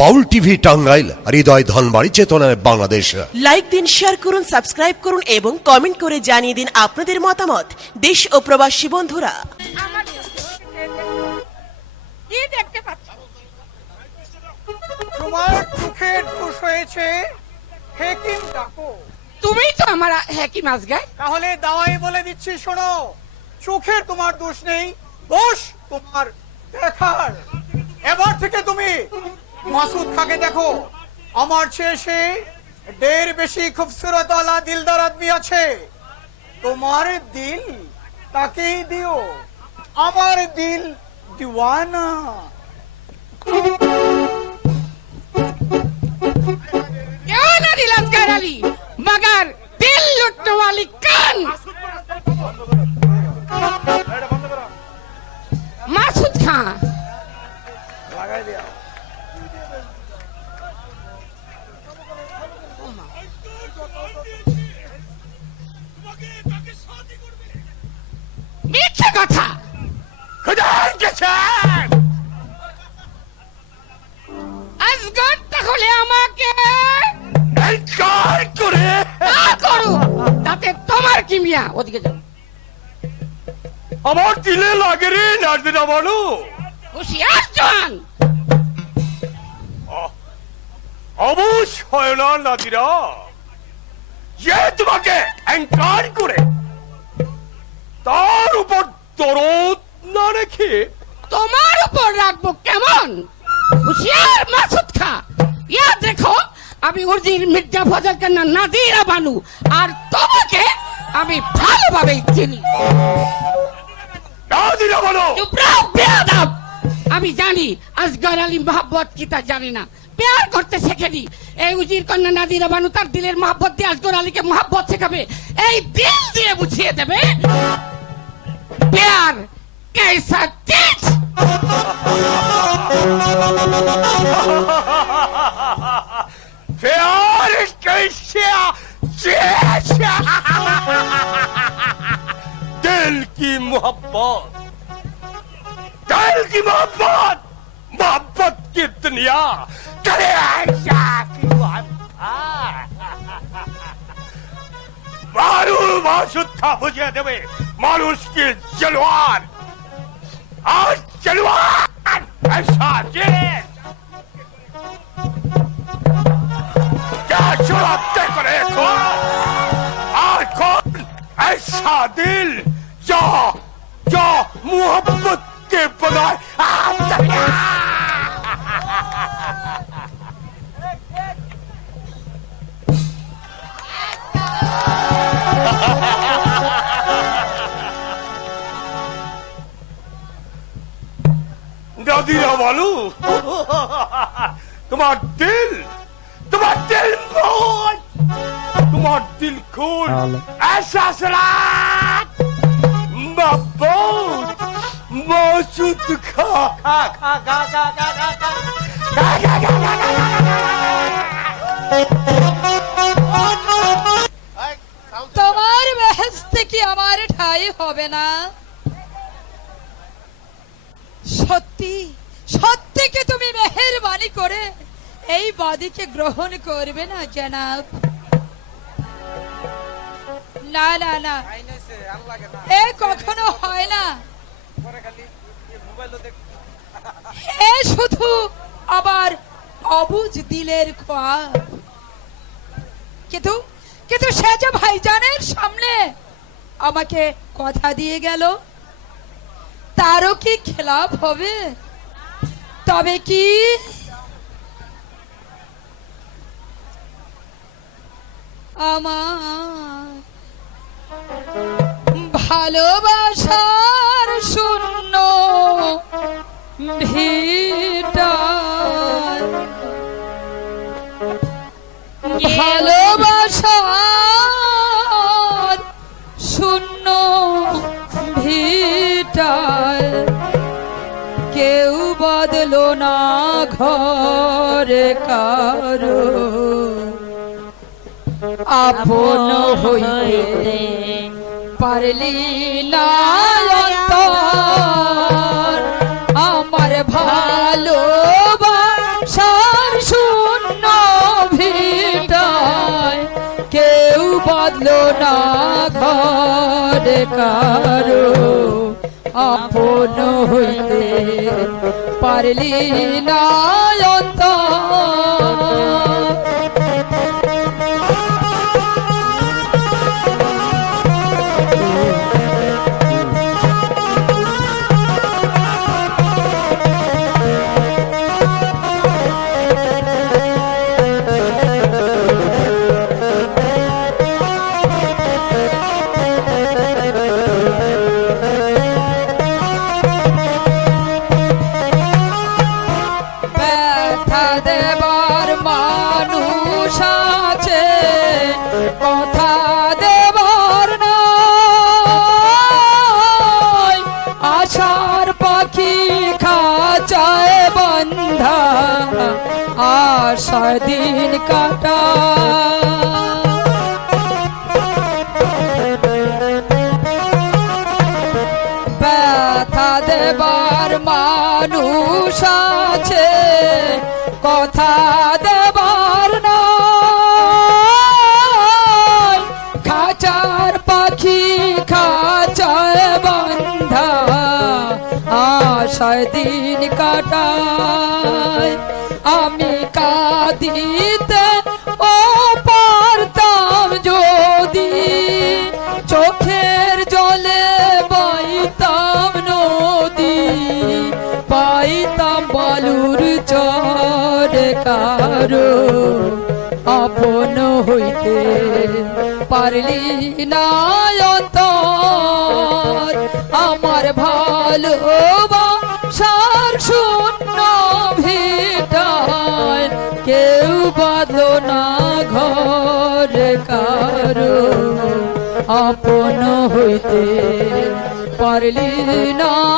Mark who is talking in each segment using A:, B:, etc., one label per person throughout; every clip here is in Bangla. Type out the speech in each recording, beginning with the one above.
A: বাউল টিভি টাঙ্গাইল হৃদয় ধনবাড়ি চেতনায় বাংলাদেশ।
B: লাইক দিন শেয়ার করুন সাবস্ক্রাইব করুন এবং কমেন্ট করে জানিয়ে দিন আপনাদের মতামত। দেশ ও প্রবাসী বন্ধুরা।
C: আমার কি দেখতে পাচ্ছ?
D: তোমার চোখের দোষ হয়েছে হেকিম ডাকো।
C: তুমি তো আমার হ্যাকি মাছ গায়
D: তাহলে দাওয়াই বলে দিচ্ছি শোনো। চোখের তোমার দোষ নেই দোষ তোমার দেখার। এবার থেকে তুমি মাসুদ খাকে দেখো আমার চেয়ে সে দেড় বেশি খুবসুরত আলা দিলদার আদমি আছে তোমার দিল তাকেই দিও আমার দিল দিওয়ানা
C: क्यों ना दिलात कर अली मगर दिल लुटने वाली कान
E: রে নার্দিনা বলো।
C: হুশিয়ার জোয়ান।
E: অবশ হয় না নাদিরা যে তোমাকে অ্যাঙ্কার করে তার উপর দরদ না রেখে
C: তোমার উপর রাখব কেমন? হুশিয়ার মাসুদ খা। ইয়াদ দেখো আমি উর্জির মির্জা ফজল কান্না নাদিরা বানু আর তোমাকে আমি ভালোভাবে চিনি। আমি জানি আজগর আলী মহাব্বত কিতা জানি না। পেয়ার করতে শেখেনি। এই উজির কন্যা নাদিরা বানু তার দিলের মহাব্বত দিয়ে আজগর আলীকে মহাব্বত শেখাবে। এই দিল দিয়ে বুঝিয়ে দেবে পেয়ার কেসা তেজ
E: পেয়ার কেসা তেজ दिल की मोहब्बत दिल की मोहब्बत मोहब्बत की दुनिया करे ऐसा की मोहब्बत मारू मासुद था बुझे देवे मानुष की जलवान आज जलवान ऐसा जिस क्या शराबते करे कौन आज कौन ऐसा दिल जो जो मोहब्बत के बनाए आप दरिया নদীরা বলো তোমার দিল তোমার দিল মন তোমার দিল খুন ऐसा মা
F: তোমার বেহেস্তে কি আমার ঠাই হবে না? সত্যি সত্যিকে তুমি মেহেরবানি করে এই বাদিকে গ্রহণ করবে না জনাব? না না না। এ কখনো হয় না। শুধু আবার অবুজ দিলের খোয়া। কিন্তু কিন্তু সে যে ভাইজানের সামনে আমাকে কথা দিয়ে গেল, তারও কি খেলাপ হবে? তবে কি? আমার ভালোবাসার শূন্য ভিটা ভালোবাসার শূন্য ভিটায় কেউ বদলো না ঘরে কারও। আপন হইতে পারলি না। নইতে পারলি না Yeah. পেতে পারলি না।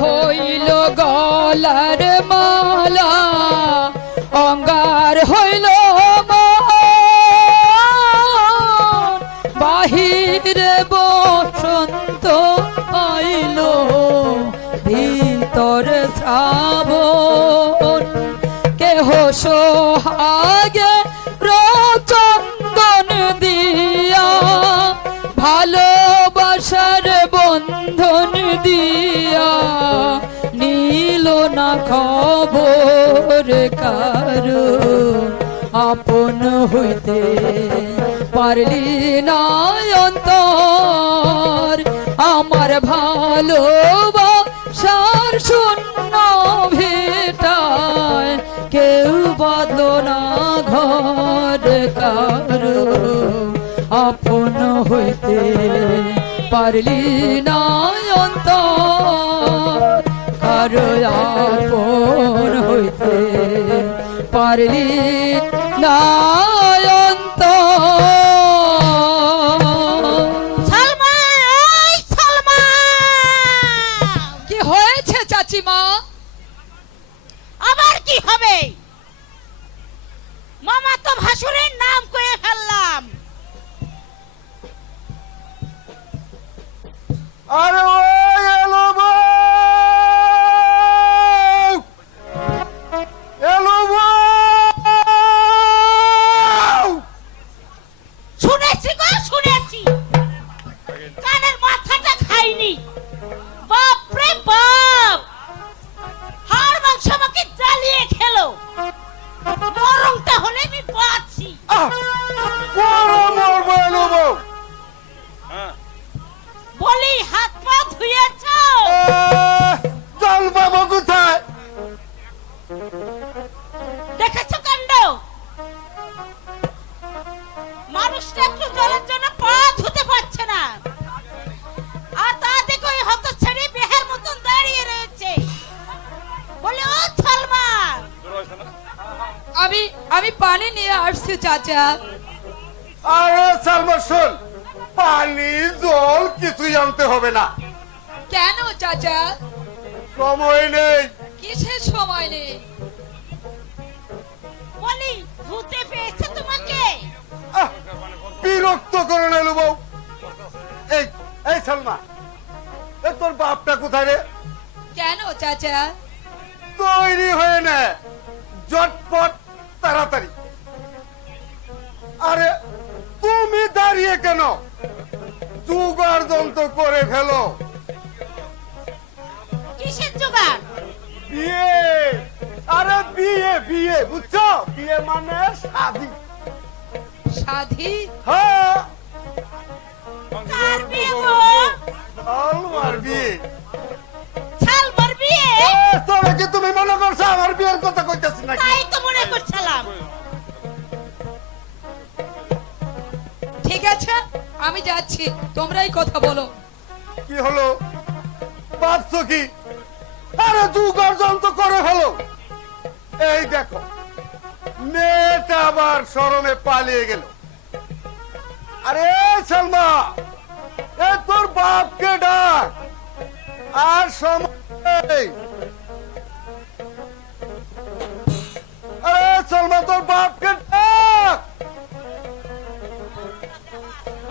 F: হইল গলার মা হইতে পারলি না অন্তর। আমার ভালো সার শূন্য ভেটায় কেউ বদল না ঘর কারও। আপন হইতে পারলি না অন্তর। কারও আপন হইতে পারলি আসছি
G: আরে সালমা শোন পানি জল কিছুই আনতে হবে না।
F: কেন চাচা?
G: সময় নেই।
F: কিসের সময় নেই?
H: বলি ভূতে পেয়েছে তোমাকে?
G: বিরক্ত করে না বউ। এই এই সালমা তোর বাপটা কোথায় রে?
F: কেন চাচা?
G: এই দেখো মেয়েটা আবার শরমে পালিয়ে গেল। আরে সালমা এ তোর বাপকে ডাক। আর সময় আরে সালমা তোর বাপকে ডাক।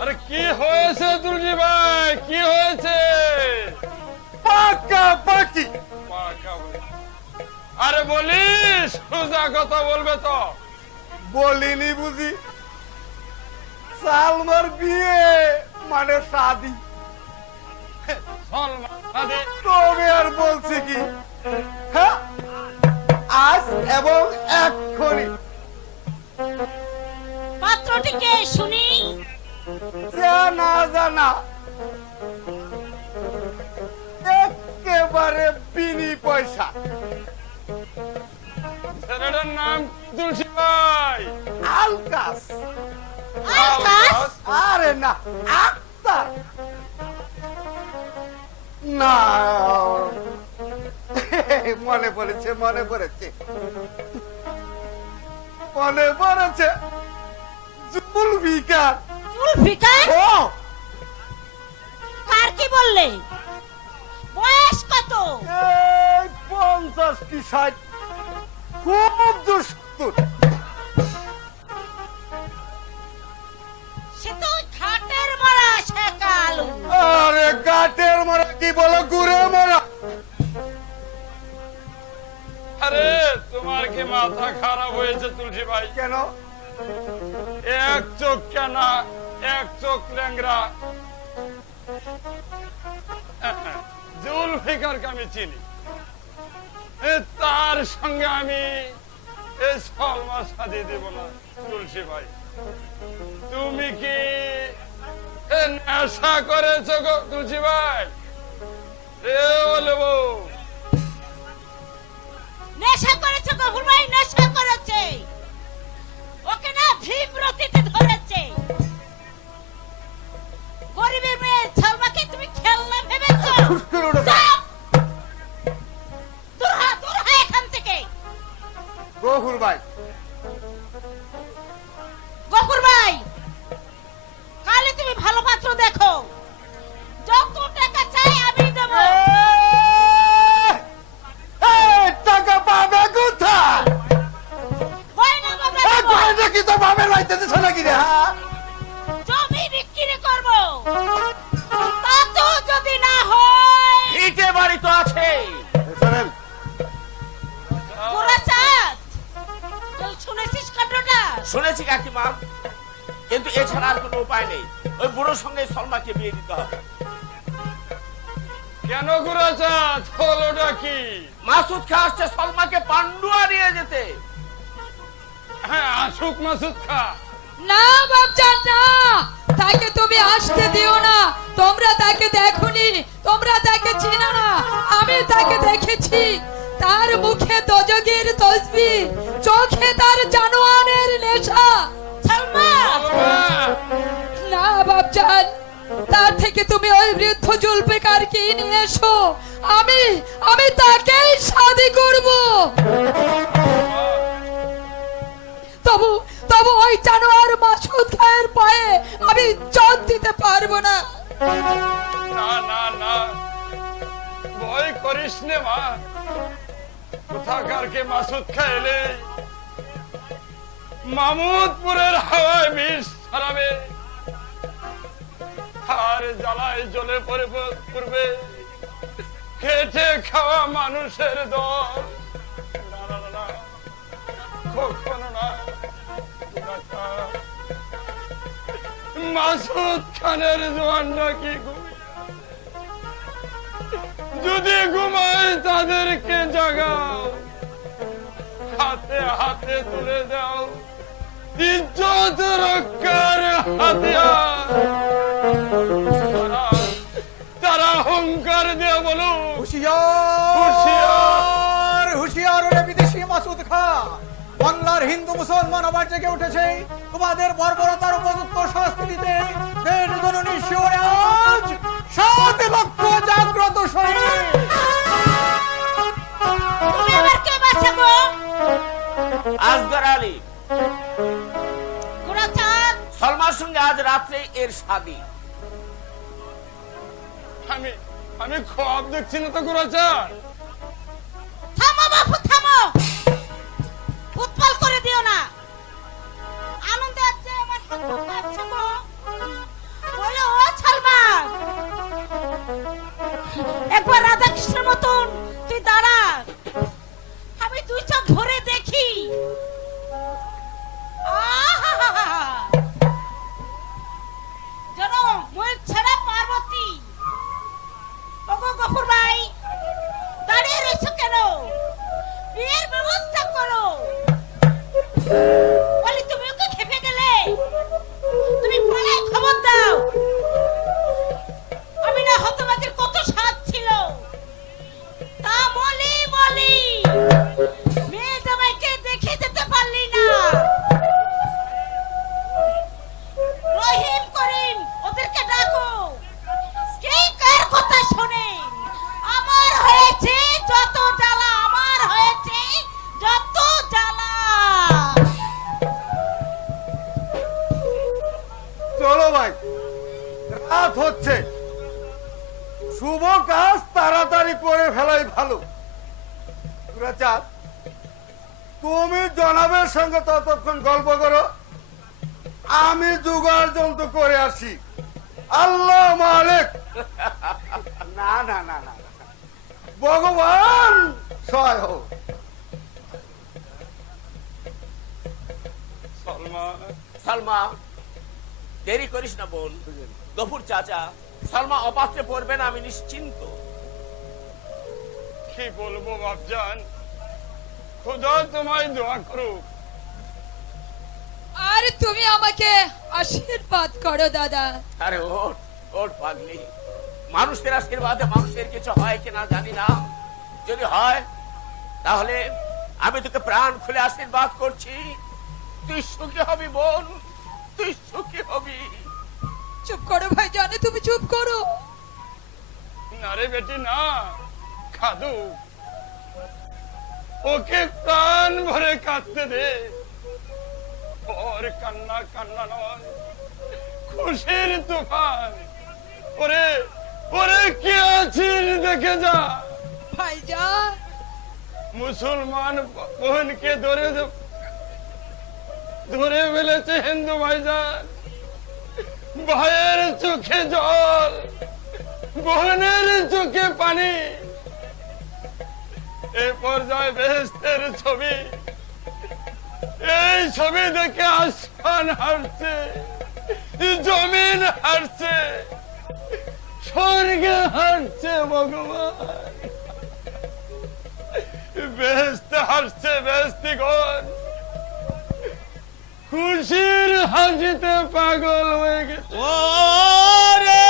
I: আরে কি হয়েছে দুলজি ভাই কি হয়েছে?
G: পাকা পাকি।
I: আরে বলিস সোজা কথা বলবে তো।
G: বলিনি বুঝি। সালমার বিয়ে মানে শাদি। তবে আর বলছি কি? হ্যাঁ আজ এবং এক্ষুনি।
H: পাত্রটিকে শুনি?
G: জানা জানা। একেবারে বিনি পয়সা।
I: নাম তুলসী ভাই।
G: আলকাস
H: আলকাস
G: আরে না আক্তার। না। মনে পড়েছে মনে পড়েছে। মনে পড়েছে জুলফিকার।
H: জুলফিকার?
G: ও!
H: কার কি বললে? বয়স কত?
G: এই পঞ্চাশটি ষাট? খুব
H: শেখালু
G: আরে গাটের মরা কি বলো গুড়ে মরা?
I: আরে তোমার কি মাথা খারাপ হয়েছে তুলসী ভাই?
G: কেন?
I: এক চোখ কেনা এক চোখ ল্যাংরা জুলফিকারকে আমি চিনি। তার সঙ্গে আমি এই সলমা সাজিয়ে দেব না তুলসী ভাই। তুমি কি নেশা করেছ গো তুলসী ভাই?
H: নেশা করেছে গফুর ভাই নেশা করেছে। ওকে না ভীমরতিতে ধরেছে। গরিবের মেয়ে ছালমাকে তুমি খেলনা ভেবেছো?
G: গহুর ভাই।
H: গফুর ভাই কালে তুমি ভালো পাত্র দেখো।
G: আফজাল তার থেকে
H: তুমি ওই বৃদ্ধ জুলফিকারকে নিয়ে
J: এসো? আমি আমি তাকেই শাদি করব। তবু তবু ওই
I: জানোয়ার
J: মাসুদ খায়ের পায়ে
I: আমি চোখ দিতে পারব
F: না। না না না। ভয়
I: করিস নে, মা। কোথাকারকে মাসুদ খায়লে মামুদপুরের হাওয়ায় বিষ ছড়াবে। আর জ্বালায় জ্বলে পড়ে পড়বে। খেটে খাওয়া মানুষের দল। কখনো না। মাসুদ খানের জোয়ানরা কি যদি ঘুমায় তাদেরকে জাগাও। হাতে হাতে তুলে দাও। ইজ্জত রক্ষার হাতিয়ার। তারা- তারা অহংকার দিয়ে বলো।
D: হুশিয়ার।
I: হুঁশিয়ার!
D: ওরে বিদেশি মাসুদ খা বাংলার হিন্দু মুসলমান আবার জেগে উঠেছে। তোমাদের বর্বরতার উপযুক্ত শাস্তি দিতে দেশ জননী শিওরে আজ সাত লক্ষ জাগ্রত সৈনিক।
H: তুমি আবার কে বাঁচাবো
J: আসগর আলী। সলমার সঙ্গে আজ রাত্রে এর শাদি
I: আমি আমি খব দেখছি না তো গুরাচার
H: থামো বাপু, থামো। উৎপল করে দিও না। আনন্দ আছে আমার হাত ও একবার রাধা কৃষ্ণের মতন ভাই
G: রাত হচ্ছে। শুভ কাজ তাড়াতাড়ি করে ফেলাই ভালো। তুমি জনাবের সঙ্গে ততক্ষণ গল্প করো। আমি জোগাড় যন্ত্র করে আসি। আল্লাহ মালিক। না না না না। ভগবান সহায় হোক
I: সলমান
J: সালমা। দেরি করিস না বোন। গফুর চাচা সালমা অপাত্রে পড়বে না আমি নিশ্চিন্ত।
I: কি বলব বাপজান? খুদা তোমায় দোয়া করুক।
F: আর তুমি আমাকে আশীর্বাদ করো দাদা।
J: আরে ওট ওট পাগলি। মানুষের আশীর্বাদে মানুষের কিছু হয় কিনা জানি না। যদি হয় তাহলে আমি তোকে প্রাণ খুলে আশীর্বাদ করছি। তুই সুখী হবি বোন। তুই সুখী হবি।
F: চুপ করো ভাই জানে তুমি চুপ করো।
I: না রে বেটি না খাদু। ওকে প্রাণ ভরে কাঁদতে দে। ওর কান্না কান্না নয় খুশির তুফান। ওরে ওরে কে আছিস দেখে যা।
F: ভাইজান
I: মুসলমান বোনকে ধরে ধরে ফেলেছে হিন্দু ভাইজান। ভাইয়ের চোখে জল বোনের চোখে পানি। এ পর্যায়ে বেহেস্তের ছবি, এই ছবি দেখে আসমান হারছে, জমিন হারছে, স্বর্গে হারছে ভগবান। বেহেস্তে হাসছে বেহেস্তি গণ খুশির হাসিতে পাগল হয়ে গেছে।
K: আসে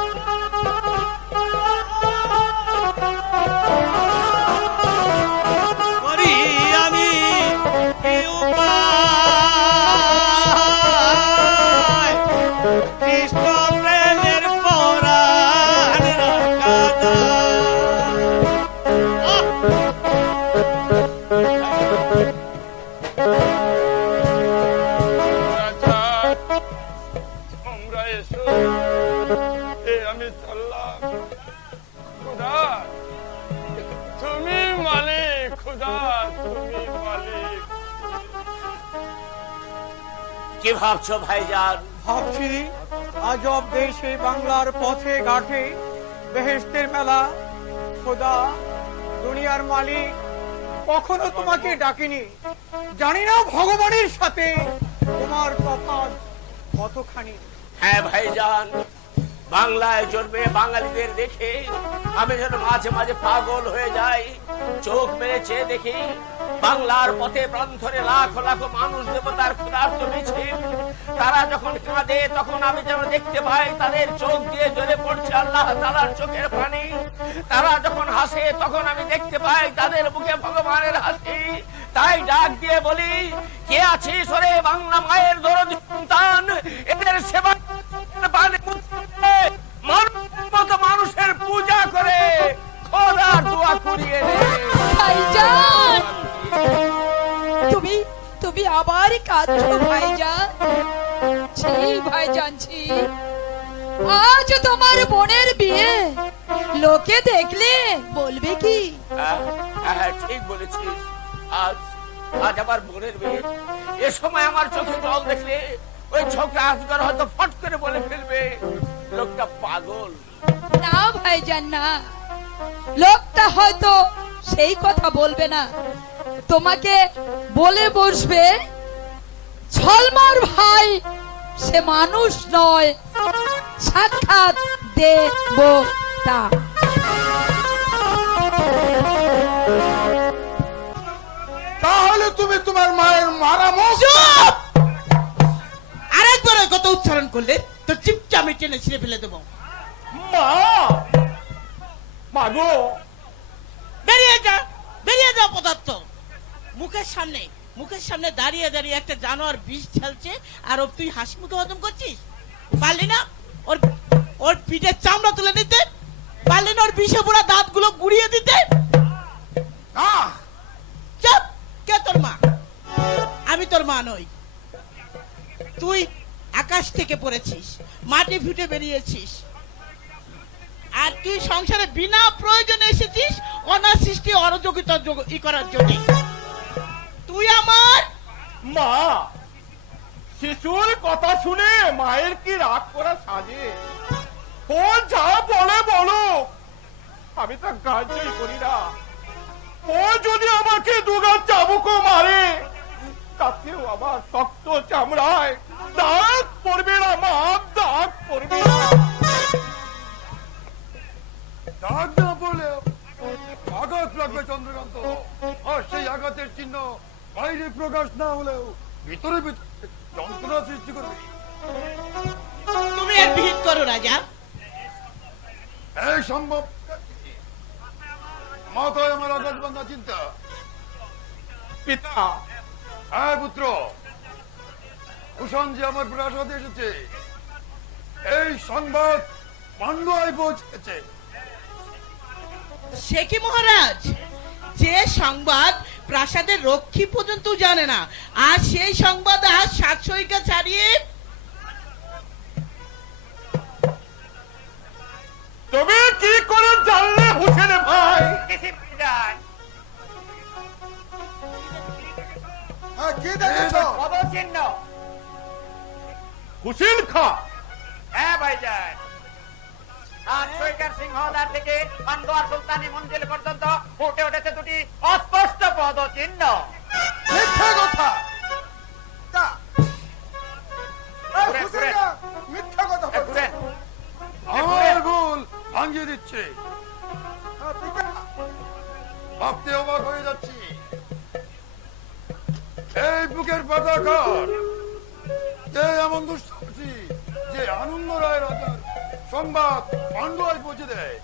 L: কি
J: ভাবছ ভাইজান?
L: ভাবছি আজব দেশে বাংলার পথে ঘাটে বেহেস্তের মেলা। খোদা দুনিয়ার মালিক কখনো তোমাকে ডাকিনি। জানি না ভগবানের সাথে তোমার তফাৎ কতখানি।
J: হ্যাঁ ভাইজান বাংলায় জন্মে বাঙালিদের দেখে আমি যেন মাঝে মাঝে পাগল হয়ে যাই। চোখ মেরে চেয়ে দেখি বাংলার পথে প্রান্তরে লাখ লাখ মানুষ দেবতার ক্ষুধার্ত মিছিল। তারা যখন কাঁদে, তখন আমি যেন দেখতে পাই তাদের চোখ দিয়ে জ্বলে পড়ছে আল্লাহ তালার চোখের পানি। তারা যখন হাসে, তখন আমি দেখতে পাই তাদের মুখে ভগবানের হাসি। তাই ডাক দিয়ে বলি, কে আছে সরে বাংলা মায়ের দরদ সন্তান? এদের সেবা মতো
F: কাঁদছো ভাইজান ছি ভাইজান ছি আজ তোমার বোনের বিয়ে। লোকে দেখলে বলবে কি?
J: হ্যাঁ, হ্যাঁ, ঠিক বলেছিস। আজ আজ আমার বোনের বিয়ে। এ সময় আমার চোখে জল দেখলে ওই ছোকরা আজকার হয়তো ফট করে বলে ফেলবে লোকটা পাগল।
F: না ভাইজান না। লোকটা হয়তো সেই কথা বলবে না। তোমাকে বলে বসবে ছলমার ভাই সে মানুষ নয় সাক্ষাৎ দেবতা।
M: তাহলে তুমি তোমার মায়ের মারা মুখ
K: আরেকবার ওই কথা উচ্চারণ করলে তো চিপটা আমি টেনে ছিঁড়ে ফেলে দেবো।
L: মা! মাগো
K: বেরিয়ে যা বেরিয়ে যা পদার্থ। মুখের সামনে মুখের সামনে দাঁড়িয়ে দাঁড়িয়ে একটা জানোয়ার বিষ ঢালছে আর ও তুই হাসি মুখে হজম করছিস? পারলি না? ওর ওর পিঠের চামড়া তুলে নিতে? পারলি না ওর বিষে পোড়া দাঁতগুলো গুড়িয়ে দিতে? চুপ! কে তোর মা? আমি তোর মা নই। তুই আকাশ থেকে পড়েছিস মাটি ফুটে বেরিয়েছিস আর তুই সংসারে বিনা প্রয়োজনে এসেছিস অনার সৃষ্টি অরযোগিতা যোগ- ই করার জন্য। তুই আমার?
L: মা শিশুর কথা শুনে মায়ের কি রাগ করা সাজে? ও যা বলে বলো। আমি তো কাজই করি না। ও যদি আমাকে দুগার চাবুকও মারে তাতেও আমার শক্ত চামড়ায় দাগ পড়বে না মা দাগ পড়বে না।
M: দাগ না পড়লে আঘাত লাগবে চন্দ্রকান্ত। আর সেই আঘাতের চিহ্ন বাইরে প্রকাশ না হলেও ভিতরে ভিতরে যন্ত্রণা সৃষ্টি করবে।
K: তুমি এর বিহিত করো রাজা।
M: এই সম্ভব। মাথায় আমার বান্ধা চিন্তা।
L: পিতা।
M: হ্যাঁ পুত্র। কুষণ যে আমার প্রাসাদে এসেছে। এই সংবাদ পান্ডুয়ায় পৌঁছেছে।
K: সে কি মহারাজ? যে সংবাদ প্রাসাদের রক্ষী পর্যন্ত জানে না। আর সেই সংবাদ আজ সাতশইকা ছাড়িয়ে
L: তুমি কি করে জানলে হুসেন ভাই?
M: হ্যাঁ কি দেখেছ?
L: হুসেন খা।
N: সিংহদ্বার সুলতানি মঞ্জিল পর্যন্ত ফুটে উঠেছে দুটি অস্পষ্ট
M: মিথ্যা কথা! মিথ্যা কথা। আমার ভুল ভাঙিয়ে দিচ্ছে।
N: হ্যাঁ,
M: ভাবতে অবাক হয়ে যাচ্ছি। এই বুকের পাতা কর কে এমন দুষ্টি যে আনন্দ রায় রাজার সংবাদ পাণ্ডুয়ায় পৌঁছে দেয়।